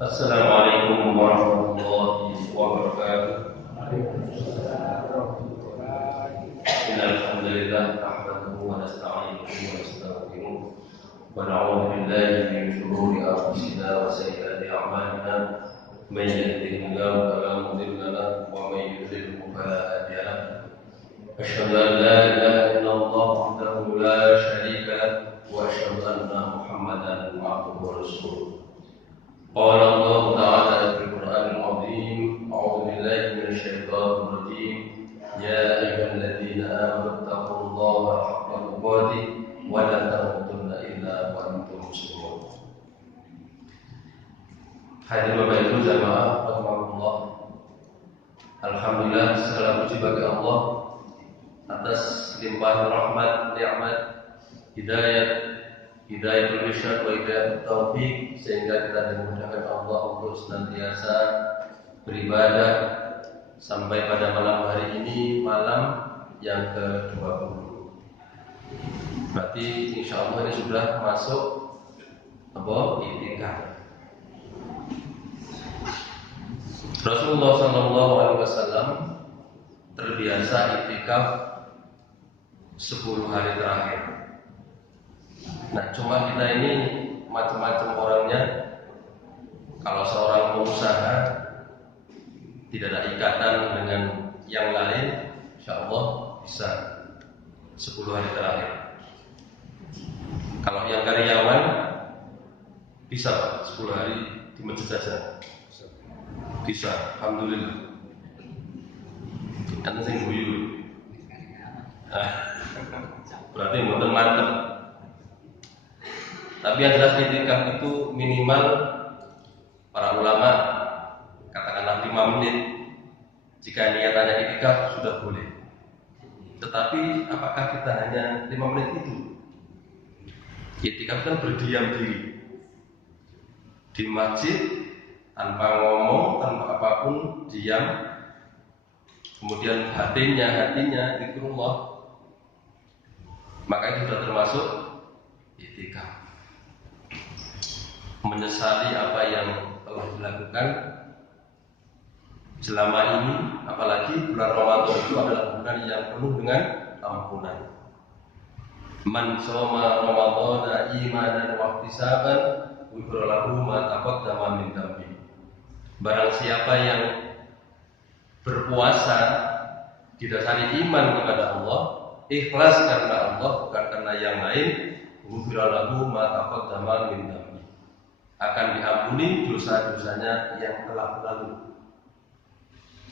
Assalamualaikum warahmatullahi wabarakatuh. Innal hamdalillah nahmaduhu wa nasta'inuhu wa nastaghfiruh wa na'udzu billahi min shururi anfusina wa sayyiati a'malina. May yahdihillahu fala mudilla lahu wa may yudlil fala hadiya lahu. Asyhadu an la ilaha illallah wahdahu la syarika lahu wa asyhadu anna Muhammadan abduhu wa rasuluh. قال الله تعالى في القرآن العظيم أعوذ بالله من الشيطان الرجيم يا أيها الذين آمنوا اتقوا الله حق تقاته ولا تموتن إلا وأنتم مسلمون. Hadirin Bapak Ibu jamaah rahimakumullah. Alhamdulillah, segala puji bagi Allah atas limpahan rahmat, nikmat, hidayatul irsyad wa hidayatul taufik, sehingga kita dimudahkan Allah untuk senantiasa beribadah sampai pada malam hari ini, malam yang ke-20. Berarti insya Allah ini sudah masuk i'tikaf. Rasulullah SAW terbiasa i'tikaf 10 hari terakhir. Nah, cuma kita ini macam-macam orangnya. Kalau seorang pengusaha tidak ada ikatan dengan yang lain, insya Allah bisa 10 hari terakhir. Kalau yang karyawan bisa Pak, 10 hari di masjid saja. Bisa, alhamdulillah. Kan sing guyu. Berarti mboten mantep. Tapi yang jelas i'tikaf itu minimal para ulama katakanlah 5 menit. Jika niatannya i'tikaf sudah boleh. Tetapi apakah kita hanya 5 menit itu? I'tikaf kan berdiam diri di masjid tanpa ngomong, tanpa apapun, diam. Kemudian hatinya zikrullah. Maka itu sudah termasuk i'tikaf. Menyesali apa yang telah dilakukan selama ini, apalagi bulan Ramadan itu adalah bulan yang penuh dengan ampunan. Man shoma ramadhana imanan wa ihtisaban ghufira lahu ma taqaddama min dhanbi. Barang siapa yang berpuasa didasari iman kepada Allah, ikhlas karena Allah bukan karena yang lain, ghufira lahu ma taqaddama min dhanbi, akan diampuni dosa-dosanya yang telah berlalu.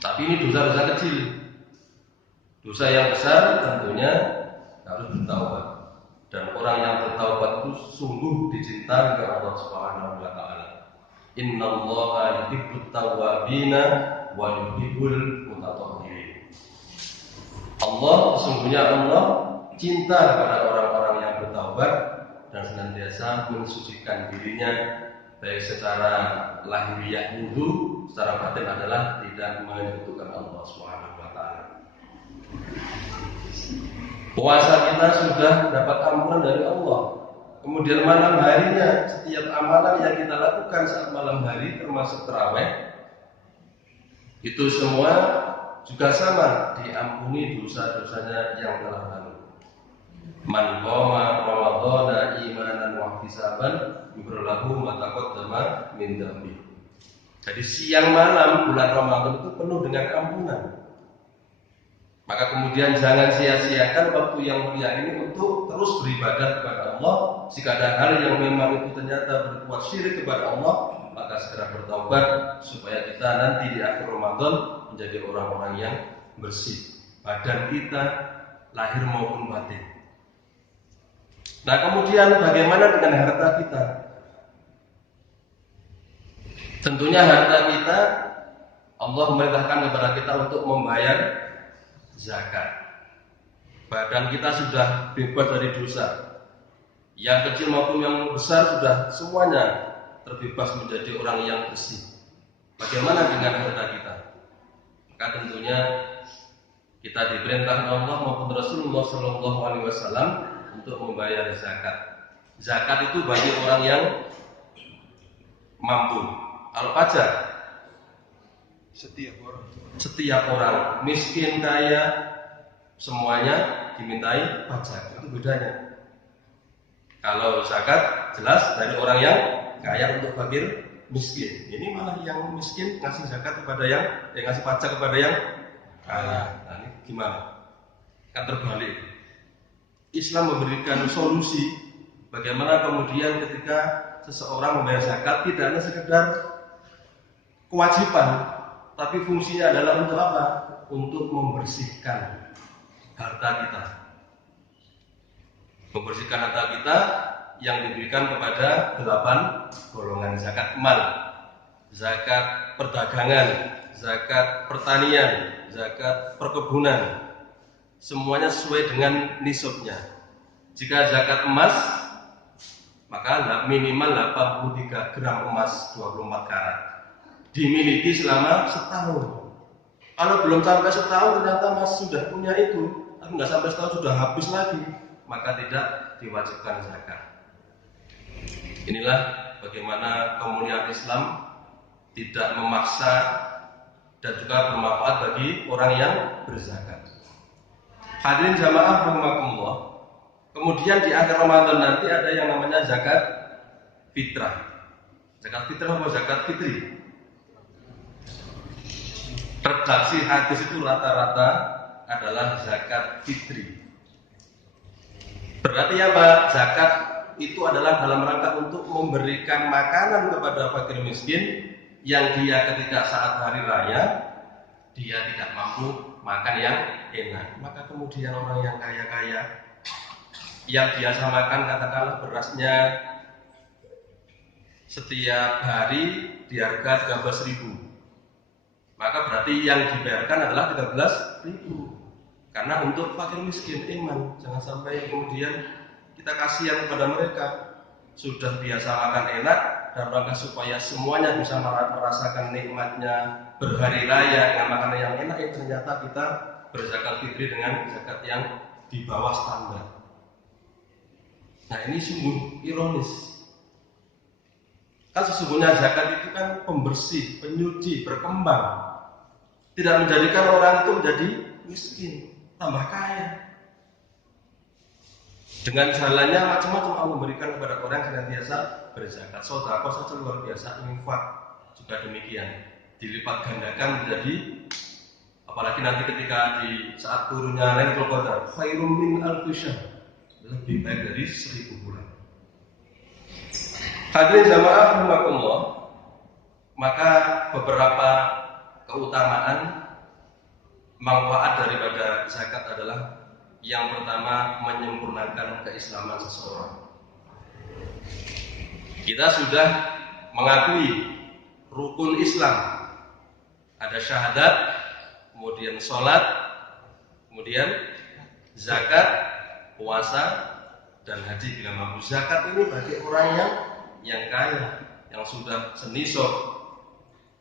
Tapi ini dosa-dosa kecil. Dosa yang besar tentunya harus bertaubat. Dan orang yang bertaubat itu sungguh dicintai oleh Allah Subhanahu wa taala. Innallaha yuhibbut tawwabina wa yuhibbul mutatahhirin. Sesungguhnya Allah cinta kepada orang-orang yang bertaubat dan senantiasa mensucikan dirinya, baik secara lahiriah wudu, secara batin adalah tidak menyekutukan Allah Subhanahu wa taala. Puasa kita sudah dapat ampunan dari Allah. Kemudian malam harinya, setiap amalan yang kita lakukan saat malam hari termasuk tarawih, itu semua juga sama, diampuni dosa-dosanya yang telah lalu. Man qama ramadhana imanan wa ihtisaban ghufira lahu ma taqaddama min dhanbi. Jadi siang malam bulan Ramadan itu penuh dengan ampunan. Maka kemudian jangan sia-siakan waktu yang mulia ini untuk terus beribadah kepada Allah. Jika ada hal yang memang itu ternyata berbuat syirik kepada Allah, maka segera bertaubat supaya kita nanti di akhir Ramadan menjadi orang-orang yang bersih, badan kita lahir maupun batin. Nah, kemudian bagaimana dengan harta kita? Tentunya harta kita Allah memerintahkan kepada kita untuk membayar zakat. Badan kita sudah bebas dari dosa, yang kecil maupun yang besar sudah semuanya terbebas menjadi orang yang bersih. Bagaimana dengan harta kita? Maka tentunya kita diperintahkan Allah maupun Rasulullah SAW untuk membayar zakat. Zakat itu bagi orang yang mampu Kalau pajak, Setiap orang miskin kaya semuanya dimintai pajak. Itu bedanya. Kalau zakat jelas dari orang yang kaya untuk fakir miskin. Ini malah yang miskin ngasih zakat kepada yang ngasih pajak kepada yang kaya. Nah, ini gimana? Kan terbalik. Islam memberikan solusi bagaimana kemudian ketika seseorang membayar zakat tidak hanya sekedar kewajiban, tapi fungsinya adalah untuk apa? Untuk membersihkan harta kita. Membersihkan harta kita yang diberikan kepada 8 golongan: zakat mal, zakat perdagangan, zakat pertanian, zakat perkebunan. Semuanya sesuai dengan nisabnya. Jika zakat emas, maka minimal 83 gram emas 24 karat. Dimiliki selama setahun. Kalau belum sampai setahun ternyata masih sudah punya itu, tapi nggak sampai setahun sudah habis lagi, maka tidak diwajibkan zakat. Inilah bagaimana komunitas Islam tidak memaksa dan juga bermanfaat bagi orang yang berzakat. Hadirin jamaah rahimakumullah. Kemudian di akhir Ramadan nanti ada yang namanya zakat fitrah. Zakat fitrah atau zakat fitri? Redaksi hadis itu rata-rata adalah zakat fitri. Berarti apa? Zakat itu adalah dalam rangka untuk memberikan makanan kepada fakir miskin yang dia ketika saat hari raya dia tidak mampu makan yang enak. Maka kemudian orang yang kaya-kaya yang biasa makan katakanlah berasnya setiap hari di harga 13.000. Maka berarti yang dibayarkan adalah 13.000. Karena untuk fakir miskin iman, jangan sampai kemudian kita kasihan kepada mereka. Sudah biasa makan enak dan rangka supaya semuanya bisa merasakan nikmatnya berhari raya dengan makanan yang enak, ternyata kita berzakat fitri dengan zakat yang di bawah standar. Nah, ini sungguh ironis. Kan sesungguhnya zakat itu kan pembersih, penyuci, berkembang. Tidak menjadikan orang itu menjadi miskin, tambah kaya. Dengan jalannya macam-macam Allah memberikan kepada orang yang senantiasa berzakat. Sedekah saja luar biasa, infak juga demikian. Dilipat gandakan menjadi, apalagi nanti ketika di saat turunnya Lailatul Qadar, khairum min alfi syahr, lebih baik dari 1000 bulan. Hadirin jamaah rahimakumullah, maka beberapa keutamaan manfaat daripada zakat adalah yang pertama menyempurnakan keislaman seseorang. Kita sudah mengakui rukun Islam. Ada syahadat, kemudian sholat, kemudian zakat, puasa, dan haji bila mampu. Zakat ini bagi orang yang kaya, yang sudah senisab,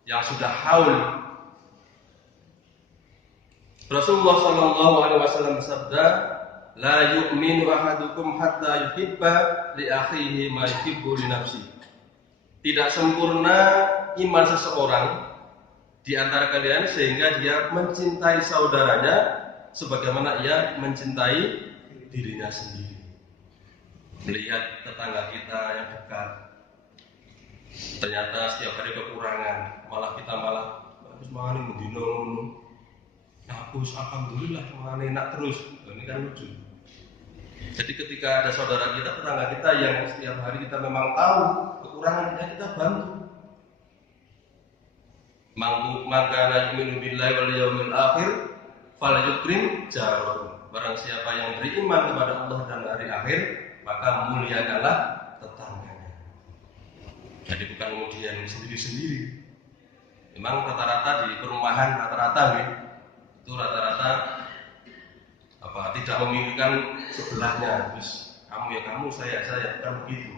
yang sudah haul. Rasulullah SAW bersabda, la yu'minu ahadukum hatta yuhibba li akhihi ma yuhibbu li nafsi. Tidak sempurna iman seseorang di antara kalian sehingga dia mencintai saudaranya sebagaimana ia mencintai dirinya sendiri. Melihat tetangga kita yang dekat, ternyata setiap hari kekurangan, kita malah harus mengani mendino. Aku alhamdulillah mengani enak terus. Ini kan lucu. Jadi ketika ada saudara kita, tetangga kita yang setiap hari kita memang tahu kekurangannya, kita bantu. Maka yu'minu billahi wal yawmil akhir falyukrim jarahu. Barang siapa yang beriman kepada Allah dan hari akhir, maka muliakanlah tetangganya. Jadi bukan kemudian sendiri-sendiri. Memang rata-rata di perumahan itu rata-rata tidak memikirkan sebelahnya. Terus kamu ya kamu, saya bukan begitu.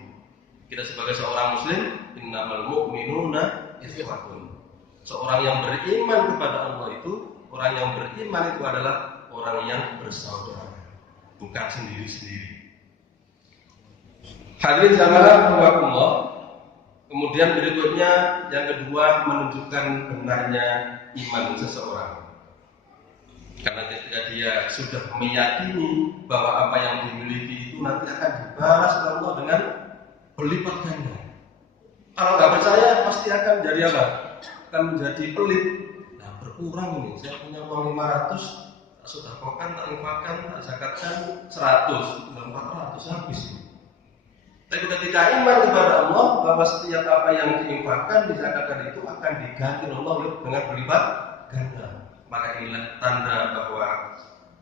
Kita sebagai seorang muslim, innamal mu'minuna ikhwatun. Seorang yang beriman kepada Allah itu, orang yang beriman itu adalah orang yang bersaudara, bukan sendiri-sendiri. Hadirin jamaah rahimakumullah, Kemudian berikutnya yang kedua menunjukkan benarnya iman seseorang. Karena ketika dia sudah meyakini bahwa apa yang dimiliki itu nanti akan dibalas oleh Allah dengan berlipat ganda. Kalau nggak percaya pasti akan jadi apa? Akan menjadi pelit. Nah berkurang ini. Saya punya uang 500, tak sedekahkan, tak infakkan, tak zakatkan 100, sudah 400 habis. Tapi ketika iman kepada Allah bahwa setiap apa yang diinfakkan, dizakatkan itu akan diganti Allah dengan berlipat ganda. Maka inilah tanda bahwa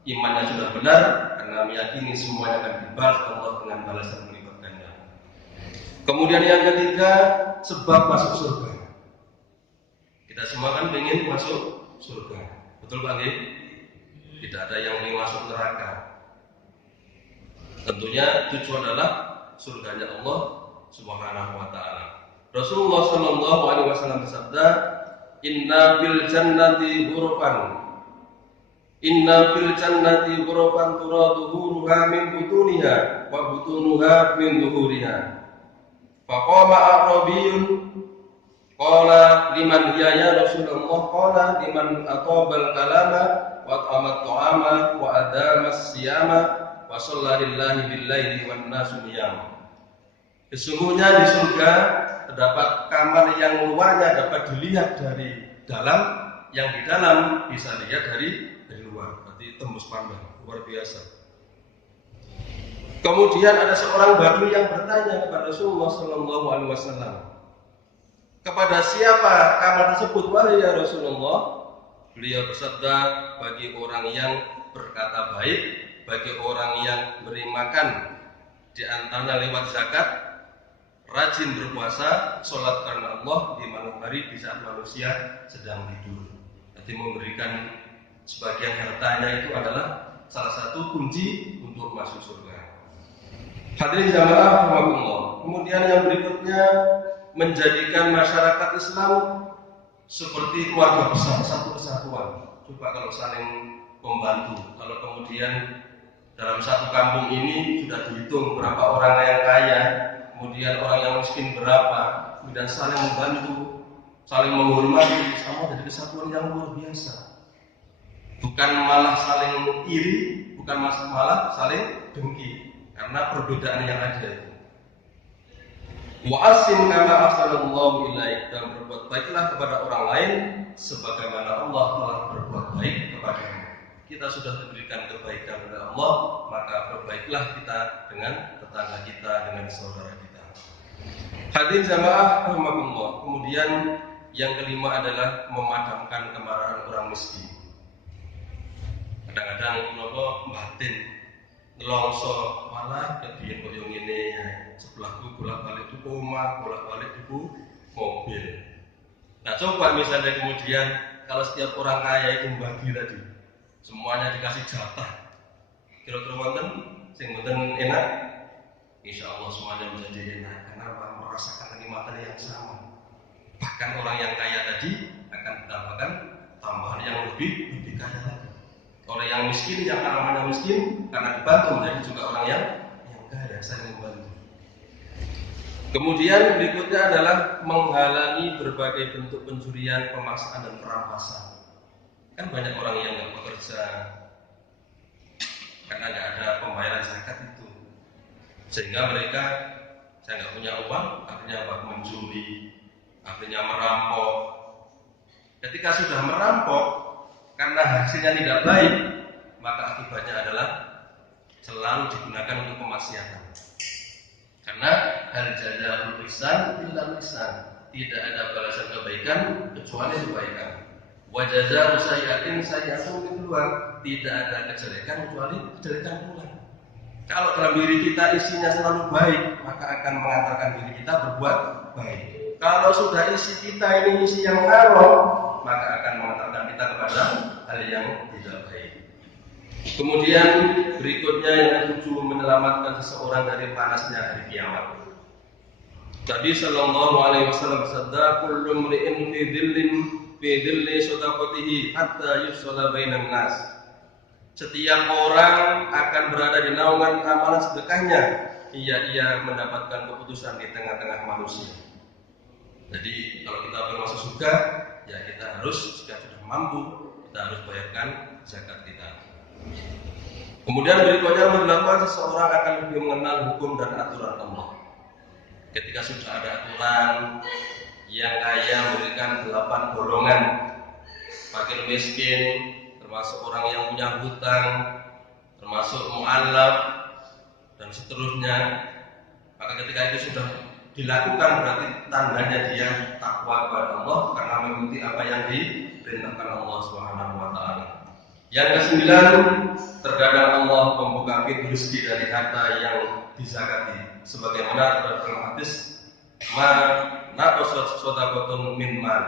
imannya sudah benar karena meyakini semuanya akan dibalas Allah dengan balasan berlipat ganda. Kemudian yang ketiga, sebab masuk surga. Kita semua kan ingin masuk surga, betul Pak Nggih? Tidak ada yang ingin masuk neraka. Tentunya tujuan adalah surganya Allah Subhanahu wa taala. Rasulullah sallallahu alaihi wasallam bersabda, "Inna fil jannati ghurafan. Inna fil jannati ghurafan turaduhuha min butuniha wa butunuha min zuhuriha." Faqama a'rabiyyun qala liman hiya ya Rasulullah qala liman atobal kalama wa at'amat ta'ama wa adama siyama wa shalla lillahi bil-laili wan nasu niyam. Sesungguhnya di surga terdapat kamar yang luarnya dapat dilihat dari dalam, yang di dalam bisa dilihat dari luar. Berarti tembus pandang, luar biasa. Kemudian ada seorang badui yang bertanya kepada Rasulullah sallallahu alaihi wasallam, "Kepada siapa kamar tersebut wahai ya Rasulullah?" Beliau bersabda, "Bagi orang yang berkata baik, bagi orang yang beri makan, di antaranya lewat zakat, rajin berpuasa, sholat karena Allah di malam hari di saat manusia sedang tidur." Jadi memberikan sebagian hartanya itu adalah salah satu kunci untuk masuk surga. Hadirin jamaah rahimakumullah. Kemudian yang berikutnya menjadikan masyarakat Islam seperti keluarga besar, satu kesatuan. Coba kalau saling membantu. Kalau kemudian dalam satu kampung ini sudah dihitung berapa orang yang kaya, kemudian orang yang miskin berapa, kemudian saling membantu, saling menghormati, sama jadi kesatuan yang luar biasa. Bukan malah saling iri, bukan malah saling dengki, karena perbedaan yang ada itu. Wa asim kama ahsanallahu ilaik, dan berbuat baiklah kepada orang lain sebagaimana Allah telah berbuat baik kepadamu. Kita sudah diberikan kebaikan oleh Allah, maka berbaiklah kita dengan tetangga kita, dengan saudara kita. Hadirin jamaah rahimakumullah. Kemudian yang kelima adalah memadamkan kemarahan orang miskin. Kadang-kadang nopo batin nelongso malah kebiyen koyo ngene ya. Sebelahku bolak-balik di rumah, bolak-balik di mobil. Nah, coba misalnya kemudian kalau setiap orang kaya itu membagi tadi, semuanya dikasih jatah. Kira-kira wonten sing mboten enak? Insyaallah semuanya menjadi enak karena merasakan kenikmatan yang sama. Bahkan orang yang kaya tadi akan mendapatkan tambahan yang lebih kaya lagi. Orang yang miskin yang namanya miskin karena dibantu menjadi juga orang yang kaya, saling membantu. Kemudian berikutnya adalah menghalangi berbagai bentuk pencurian, pemaksaan dan perampasan. Kan banyak orang yang nggak bekerja karena nggak ada pembayaran zakat itu, sehingga mereka saya nggak punya uang, akhirnya mencuri, akhirnya merampok. Ketika sudah merampok karena hasilnya tidak baik, maka akibatnya adalah selalu digunakan untuk kemaksiatan. Karena hal jazaa'ul ihsan illa ihsan, tidak ada balasan kebaikan kecuali kebaikan. Wa jazaa'u sayyi'atin sayyi'atun mithluha, tidak ada kejelekan kecuali kejelekan pula. Kalau dalam diri kita isinya selalu baik, maka akan mengantarkan diri kita berbuat baik. Kalau sudah isi kita ini isi yang haram, maka akan mengantarkan kita kepada hal yang tidak baik. Kemudian berikutnya yang ketujuh, menyelamatkan seseorang dari panasnya hari kiamat. Nabi sallallahu alaihi wasallam bersabda, "Kullu imri'in fi dhilli shadaqatihi hatta yufsala bainan nas." Setiap orang akan berada di naungan amalan sedekahnya hingga ia mendapatkan keputusan di tengah-tengah manusia. Jadi kalau kita ingin masuk surga, ya kita harus jika sudah mampu, kita harus bayarkan zakat kita. Kemudian berikutnya berlakukan seseorang akan lebih mengenal hukum dan aturan Allah. Ketika sudah ada aturan yang kaya memberikan 8 golongan, fakir miskin, termasuk orang yang punya hutang, termasuk mu'allaf dan seterusnya. Maka ketika itu sudah dilakukan berarti tandanya dia takwa kepada Allah karena mengikuti apa yang diperintahkan Allah Subhanahu wa taala. Yang ke-9, terkadang Allah membuka pintu rezeki dari harta yang dizakati. Sebagaimana dalam hadis, naqasat shadaqatun min mal.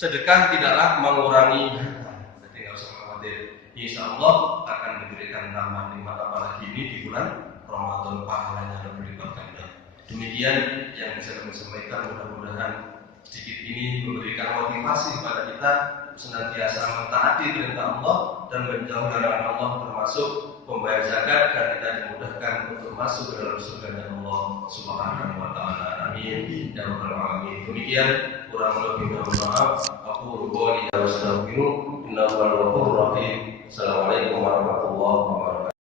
Sedekah tidaklah mengurangi harta. Jadi enggak usah khawatir. Insyaallah akan diberikan tambah apalagi ini di bulan Ramadan pahalanya lebih lipat ganda. Demikian yang bisa kami sampaikan, mudah-mudahan sedikit ini memberikan motivasi kepada kita senantiasa mentaati perintah Allah dan menjauh larangan Allah, termasuk membayar zakat, dan kita dimudahkan untuk masuk ke dalam surga Allah Subhanahu wa taala. Amin ya rabbal alamin. Demikian kurang lebih mohon maaf. Aku qouli wa astaghfiru innahu huwal ghafurur rahim. Assalamualaikum warahmatullahi wabarakatuh.